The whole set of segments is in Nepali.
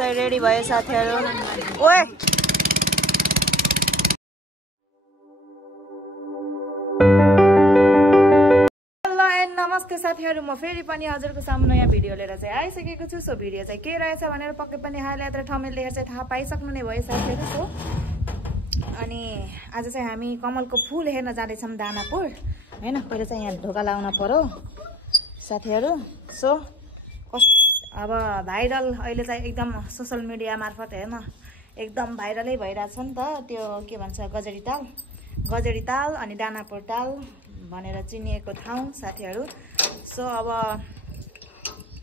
चाहिँ रेडी भयो साथीहरु। ओए नमस्ते साथीहरु, म फेरि पनि हजुरको सामु नयाँ भिडियो लिएर चाहिँ आइसकेको छु। सो भिडियो चाहिँ के रहेछ भनेर पक्कै पनि हालयात्रा थम्बनेल लेखेर चाहिँ थाहा पाइसक्नु नै भयो साथीहरु। सो अनि आज चाहिँ हामी कमलको फूल हेर्न जाँदैछौँ दानापुर हैन। पहिले चाहिँ यहाँ ढोका लाउन पर्यो साथीहरु। सो अब भाइरल अहिले चाहिँ एकदम सोशल मिडिया मार्फत हेर्न एकदम भाइरलै भइरहेछ नि त। त्यो के भन्छ गजडी ताल अनि दानापुर ताल भनेर चिनिएको ठाउँ साथीहरु। सो अब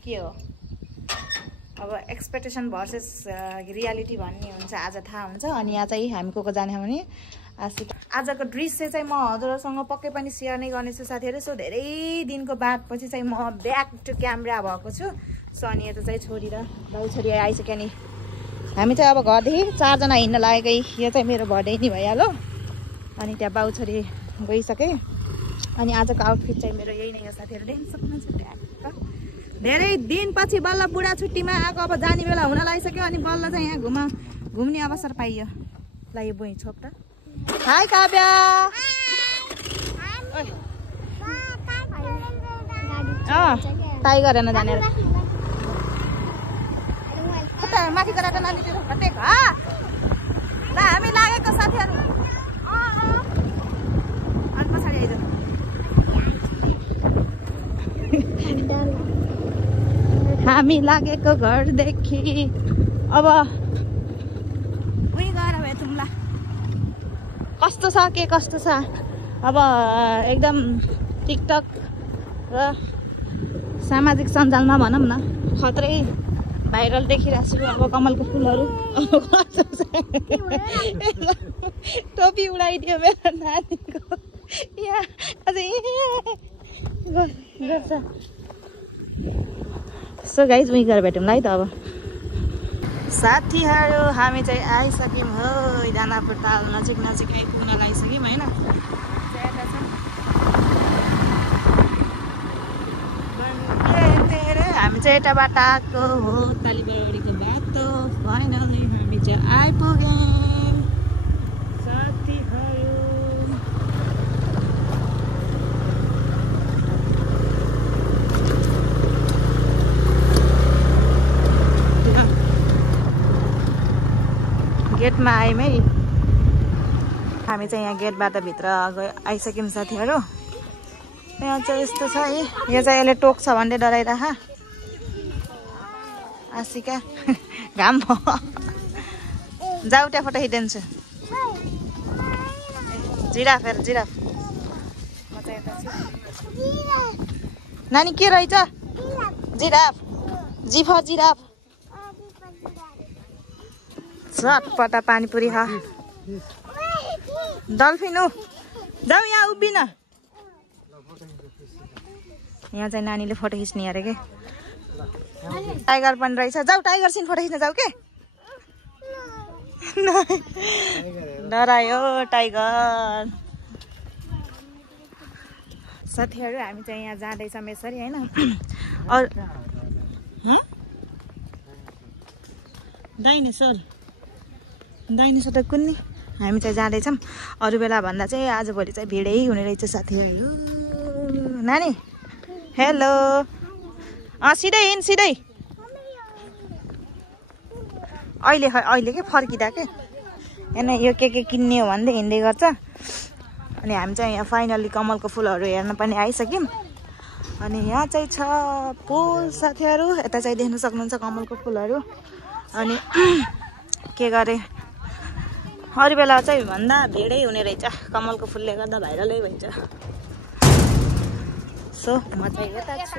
के हो, अब एक्सपेक्टेसन भर्सेस रियालिटी भन्ने हुन्छ, आज थाहा हुन्छ। अनि यहाँ चाहिँ हामी को जाने भने आजको दृश्य चाहिँ म हजुरहरूसँग पक्कै पनि सेयर नै गर्नेछु साथीहरु। सो धेरै दिनको बाद पछि चाहिँ म ब्याक टु क्यामेरा भएको छु। सो अनि यता चाहिँ छोरी र बाउ छोरी आइसक्यो नि। हामी चाहिँ अब घरदेखि 4 जना हिँड्न लागेकै। यो चाहिँ मेरो बर्थडे नि भइहाल्यो। अनि त्यहाँ बाउ छोरी गइसके। अनि आजको आउटफिट चाहिँ मेरो यही नै हो साथीहरु, देख्न सक्नुहुन्छ। धेरै दिनपछि बल्ल बुढा छुट्टीमा आएको, अब जाने बेला हुन लागिसक्यो। अनि बल्ल चाहिँ यहाँ घुम्ने अवसर पाइयो। ल यो बुइ छोप त। हाय काव्या। टाइगर हेर्न जाने। माथि गराएको नानी त्यो फटेको ल हामी लागेको साथीहरु। अनि पछाडि आइज। हामी लागेको घरदेखि अब उही गएर भेटौँला कस्तो छ के कस्तो छ। अब एकदम टिकटक र सामाजिक सञ्जालमा भनौँ न खत्रै भाइरल देखिरहेको छु। अब कमलको फुलहरू टोपी उडाइदियो मेरो नानीको यहाँ अझै गर्छ। सो गाइज उही गएर भेटौँला है त। अब साथीहरु हामी चाहिँ आइसक्यौँ हो दानापुर ताल नजिक आइपुग्न लागिसक्यौँ होइन। हामी चाहिँ यताबाट आएको हो तालिबाडीको बाटो। फाइनली हामी चाहिँ आइपुग्यौँ साथीहरु। गेटमा आयौँ है। हामी चाहिँ यहाँ गेटबाट भित्र आइसक्यौँ साथीहरु। यहाँ चाहिँ यस्तो छ है। यो चाहिँ यसले टोक्छ भन्ने डराइराख आशिका। घाम जाऊ त्यहाँ फोटो खिचिदिन्छु। जिराफ हेर जिराफ। नानी के रहेछ? जिराफ। जिराफ। चटपटा पानीपुरी खा। डल्फिन हो जाऊ यहाँ उभिन। यहाँ चाहिँ नानीले फोटो खिच्ने अरे के। टाइगर पनि रहेछ। जाऊ टाइगरसित फोटो खिच्न जाऊ के। डरायो टाइगर। साथीहरु हामी चाहिँ यहाँ जाँदैछौँ यसरी होइन। डाइनोसर त कुन्नी। हामी चाहिँ जाँदैछौँ। अरू बेला भन्दा चाहिँ आजभोलि चाहिँ भिडै हुने रहेछ साथीहरु। नानी हेलो। सिधै हिँड सिधै। अहिले के फर्किँदा के होइन यो के किन्ने हो भन्दै हिँड्दै गर्छ। अनि हामी चाहिँ यहाँ फाइनली कमलको फुलहरू हेर्न पनि आइसक्यौँ। अनि यहाँ चाहिँ छ पुल साथीहरु। यता चाहिँ देख्न सक्नुहुन्छ कमलको फुलहरू। अनि के गरे अरू बेला चाहिँ भन्दा भिडै हुने रहेछ। कमलको फुलले गर्दा भाइरलै भन्छ। सो म चाहिँ यता छु।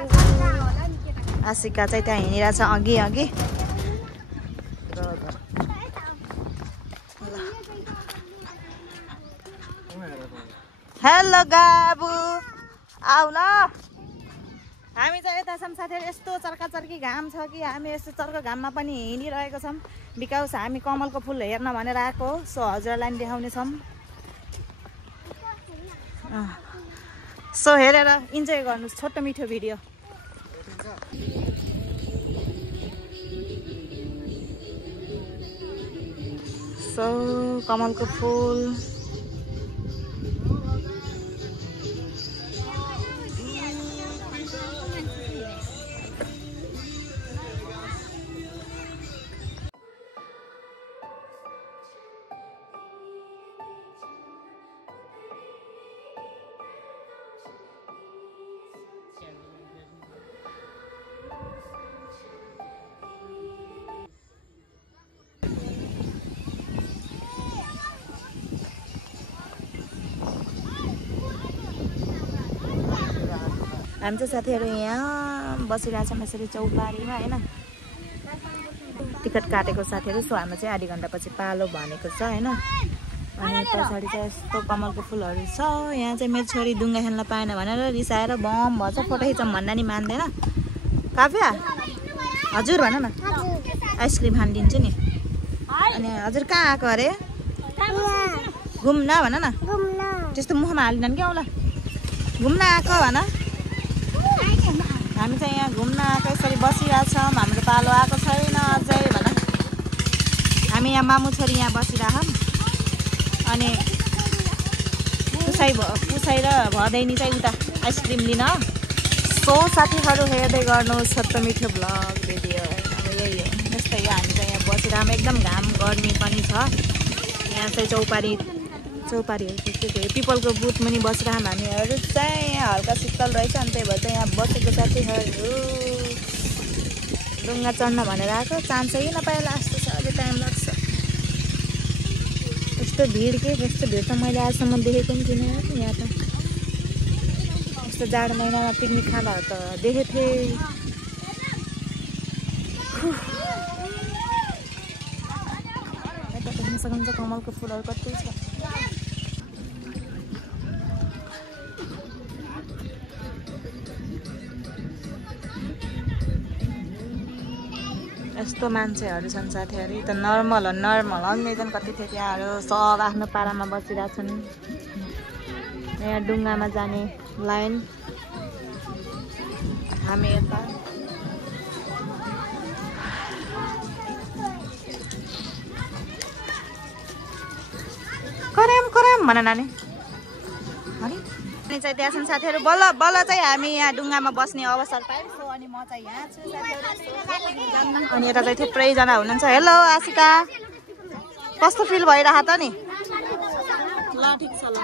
आशिका चाहिँ त्यहाँ हिँडिरहेछ अघि। हेलो गाबु आउ न। हामी चाहिँ यता छौँ साथीहरु। यस्तो चर्काचर्की घाम छ कि हामी यस्तो चर्को घाममा पनि हिँडिरहेको छौँ। बिकज हामी कमलको फुल हेर्न भनेर आएको हो। सो हजुरलाई देखाउने छौँ। सो हेरेर इन्जोय गर्नुहोस् छोटो मिठो भिडियो। यस्तो कमलको फुल हामी चाहिँ साथीहरू यहाँ बसिरहेछौँ यसरी चौपारीमा हैन टिकट काटेको साथीहरू सो हाम्रो चाहिँ आधी घण्टापछि पालो भनेको छ हैन अनि पछाडि चाहिँ यस्तो कमलको फुलहरू छ यहाँ चाहिँ मेरो छोरी डुङ्गा खेल्न पाएन भनेर रिसाएर बम भन्छ फोटो खिचौँ भन्दा नि मान्दैन काव्या हजुर भन न आइसक्रिम खान दिन्छु नि अनि हजुर कहाँ आएको अरे घुम्न भन न त्यस्तो मुखमा हालिनन् क्या औला घुम्न आएको भन हामी चाहिँ यहाँ घुम्न आएको यसरी बसिरहेछौँ हाम्रो पालो आएको छैन अझै भन हामी यहाँ मामु छोरी यहाँ बसिरहेछौँ अनि पुसाइ र भदैनी चाहिँ उता आइसक्रिम लिन सो साथीहरू हेर्दै गर्नु छोटो मिठो भ्लग भिडियो अब यही हो जस्तै हो हामी चाहिँ यहाँ बसिरहेछौँ एकदम घाम गर्मी पनि छ यहाँ चाहिँ चौपारीहरू के पिपलको बुथ पनि बसिरहेछौँ हामीहरू चाहिँ यहाँ हल्का शीतल रहेछ अनि त्यही भएर चाहिँ यहाँ बसेको साथीहरू डुङ्गा चढ्न भनेर आएको चान्सै नपाएला जस्तो छ अझै टाइम लाग्छ यस्तो भिड यस्तो भिड त मैले आजसम्म देखेको पनि थिइनँ यहाँ त यस्तो जाडो महिनामा पिकनिक खाँदाहरू त देखेको थिएँ यता देख्न सक्नुहुन्छ कमलको फुलहरू कति छ यस्तो मान्छेहरू छन् साथीहरू त नर्मल हो अन्य चाहिँ कति थियो त्यहाँहरू सब आफ्नो पारामा बसिरहेको छन् यहाँ डुङ्गामा जाने लाइन हामी यता कराम भन नानी अनि चाहिँ त्यहाँ छन् साथीहरू बल्ल बल्ल चाहिँ हामी यहाँ डुङ्गामा बस्ने अवसर पायौँ सो अनि म चाहिँ यहाँ छु साथीहरू अनि यता चाहिँ थुप्रैजना हुनुहुन्छ हेलो आशिका कस्तो फिल भइरहेको त नि ल ठिक छ ल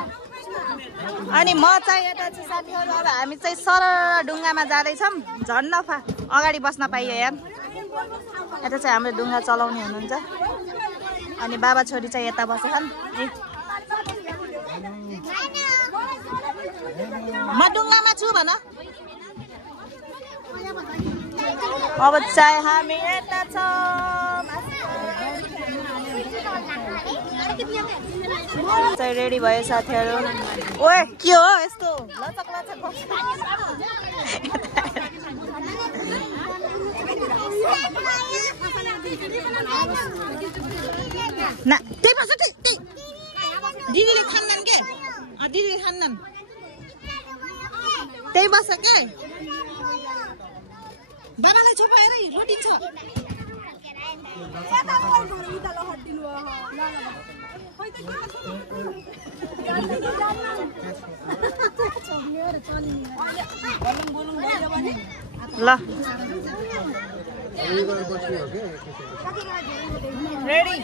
अनि म चाहिँ यता छु साथीहरू अब हामी चाहिँ सरर डुङ्गामा जाँदैछौँ झन् नफा अगाडि बस्न पाइयो यहाँ यता चाहिँ हाम्रो डुङ्गा चलाउने हुनुहुन्छ अनि बाबा छोरी चाहिँ यता बसेछन् म डुङ्गामा छु भन अब चाहिँ हामी यता छौँ रेडी भयो साथीहरू ओए के हो यस्तो लचक लचक ना त्यही बस्छ त्यही दिदीले खान्नन् के दिदीले खान्नन् त्यही बस्छ के बाबालाई छोपाएर रोटिन्छ ल रेडी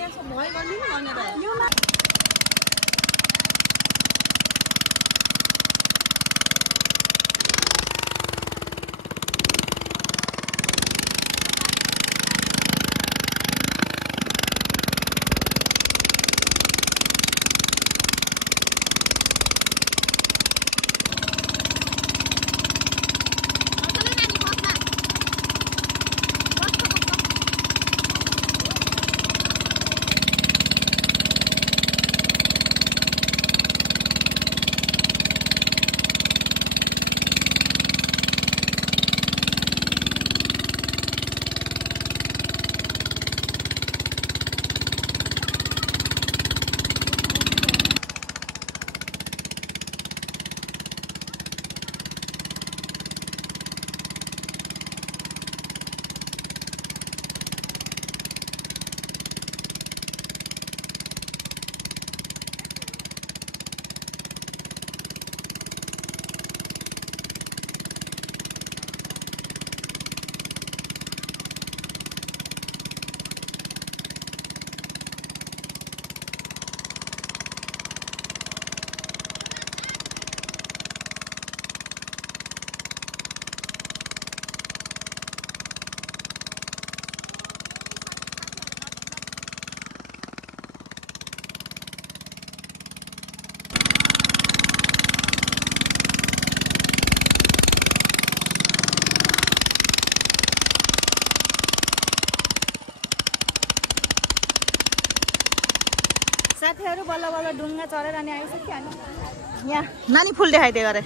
साथीहरू बल्ल बल्ल डुङ्गा चढेर अनि आइसक्यो अनि यहाँ नानी फुल देखाइदियो अरे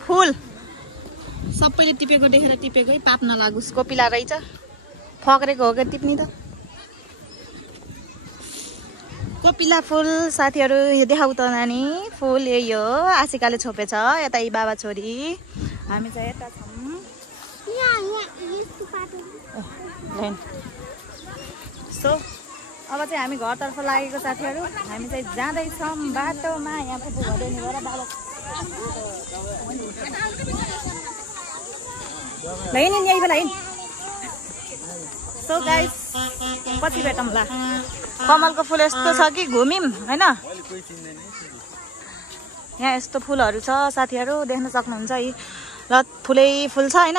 फुल सबैले टिपेको देखेर टिपेकै पाप नलागोस् कोपिला रहेछ फक्रेको हो कि टिप्नी त कोपिला फुल साथीहरू यो देखाउ त नानी फुल यही हो आशिकाले छोपेछ यता यी बाबा छोरी हामी चाहिँ यता छौँ सो अब चाहिँ हामी घरतर्फ लागेको साथीहरू हामी चाहिँ जाँदैछौँ बाटोमा यहाँ फुपू भदैनी भएर बाबा हिँड यही बेला हिँड सो गाइस पछि भेटौँला कमलको फुल यस्तो छ कि घुम्यौँ होइन यहाँ यस्तो फुलहरू छ साथीहरू देख्न सक्नुहुन्छ यी र फुलै फुल छ होइन